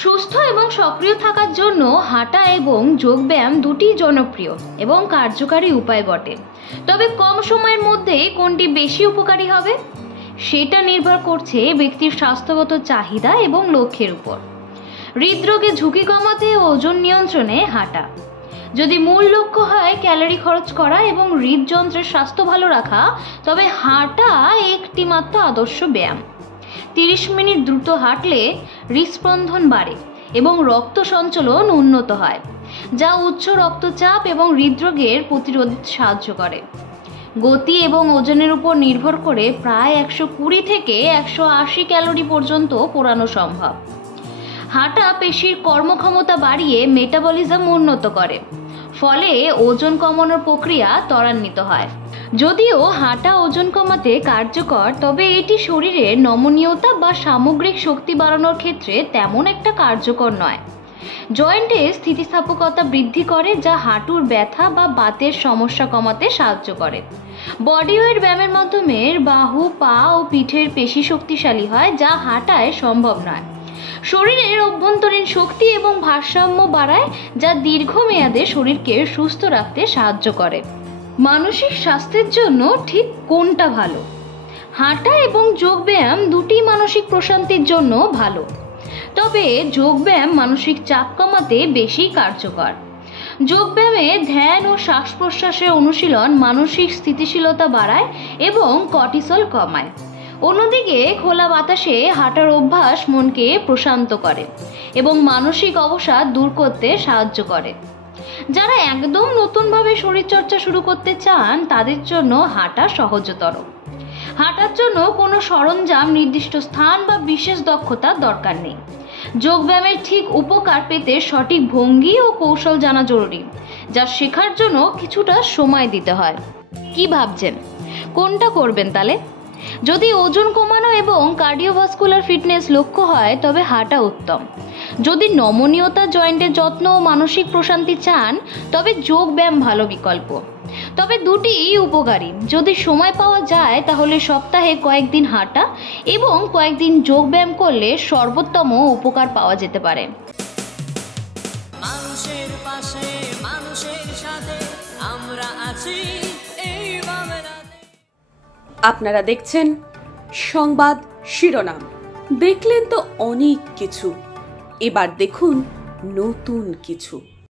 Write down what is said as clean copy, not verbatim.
সুস্থ এবং সক্রিয় থাকার জন্য হাঁটা এবং যোগব্যায়াম দুটি জনপ্রিয় এবং কার্যকারী উপায় বটে। তবে কম সময়ের মধ্যে কোনটি বেশি উপকারী হবে সেটা নির্ভর করছে ব্যক্তির স্বাস্থ্যগত চাহিদা এবং লক্ষ্যের উপর। হৃদরোগের ঝুঁকি কমাতে ও ওজন নিয়ন্ত্রণে হাঁটা। যদি মূল লক্ষ্য হয় ক্যালোরি খরচ করা এবং হৃদযন্ত্রের স্বাস্থ্য ভালো রাখা, তবে হাঁটা একটি মাত্র আদর্শ ব্যায়াম। 30 মিনিট দ্রুত হাঁটলে হৃদস্পন্দন বাড়ে এবং রক্ত সঞ্চালন উন্নত হয়, যা উচ্চ রক্তচাপ এবং হৃদরোগের প্রতিরোধে সাহায্য করে। গতি এবং ওজনের উপর নির্ভর করে প্রায় 120 থেকে 180 ক্যালোরি পর্যন্ত পোড়ানো সম্ভব। হাঁটা পেশির কর্মক্ষমতা বাড়িয়ে মেটাবলিজম উন্নত করে, ফলে ওজন কমানোর প্রক্রিয়া ত্বরান্বিত হয়। যদিও হাঁটা ওজন কমাতে কার্যকর, তবে এটি শরীরের নমনীয়তা বা সামগ্রিক শক্তি বাড়ানোর ক্ষেত্রে তেমন একটা কার্যকর নয়। জয়েন্টে স্থিতিস্থাপকতা বৃদ্ধি করে, যা হাঁটুর ব্যথা বা বাতের সমস্যা কমাতে সাহায্য করে। বডি ওয়েট ব্যায়ামের মাধ্যমে বাহু, পা ও পিঠের পেশি শক্তিশালী হয়, যা হাঁটায় সম্ভব নয়। শরীরের অভ্যন্তরীণ শক্তি এবং ভারসাম্য বাড়ায়, যা দীর্ঘমেয়াদে শরীরকে সুস্থ রাখতে সাহায্য করে। মানসিক স্বাস্থ্যের জন্য ঠিক কোনটা ভালো? হাঁটা এবং যোগব্যায়াম দুটি মানসিক প্রশান্তির জন্য ভালো, তবে যোগব্যায়াম মানসিক চাপ কমাতে বেশি কার্যকর। যোগব্যায়ামে ধ্যান ও শ্বাস প্রশ্বাসের অনুশীলন মানসিক স্থিতিশীলতা বাড়ায় এবং কর্টিসল কমায়। অন্যদিকে খোলা বাতাসে হাঁটার অভ্যাস মনকে প্রশান্ত করে এবং মানসিক অবসাদ দূর করতে সাহায্য করে। যারা একদম নতুনভাবে শরীরচর্চা শুরু করতে চান, তাদের জন্য হাঁটা সহজতর। হাঁটার জন্য কোনো সরঞ্জাম, নির্দিষ্ট স্থান বা বিশেষ দক্ষতার দরকার নেই। যোগব্যায়ামের ঠিক উপকার পেতে সঠিক ভঙ্গি ও কৌশল জানা জরুরি, যা শেখার জন্য কিছুটা সময় দিতে হয়। কি ভাবছেন, কোনটা করবেন তাহলে? যদি ওজন কমানো এবং কার্ডিওভাস্কুলার ফিটনেস লক্ষ্য হয়, তবে হাঁটা উত্তম। যদি নমনীয়তা, জয়েন্টের যত্ন ও মানসিক প্রশান্তি চান, তবে যোগব্যায়াম ভালো বিকল্প। তবে দুটিই উপকারী। যদি সময় পাওয়া যায়, তাহলে সপ্তাহে কয়েকদিন হাঁটা এবং কয়েকদিন যোগব্যায়াম করলে সর্বোত্তম উপকার পাওয়া যেতে পারে। মানুষের পাশে, মানুষের সাথে আমরা আছি এই বাংলাতে। আপনারা দেখছেন সংবাদ শিরোনাম। দেখলেন তো অনেক কিছু, এবার দেখুন নতুন কিছু।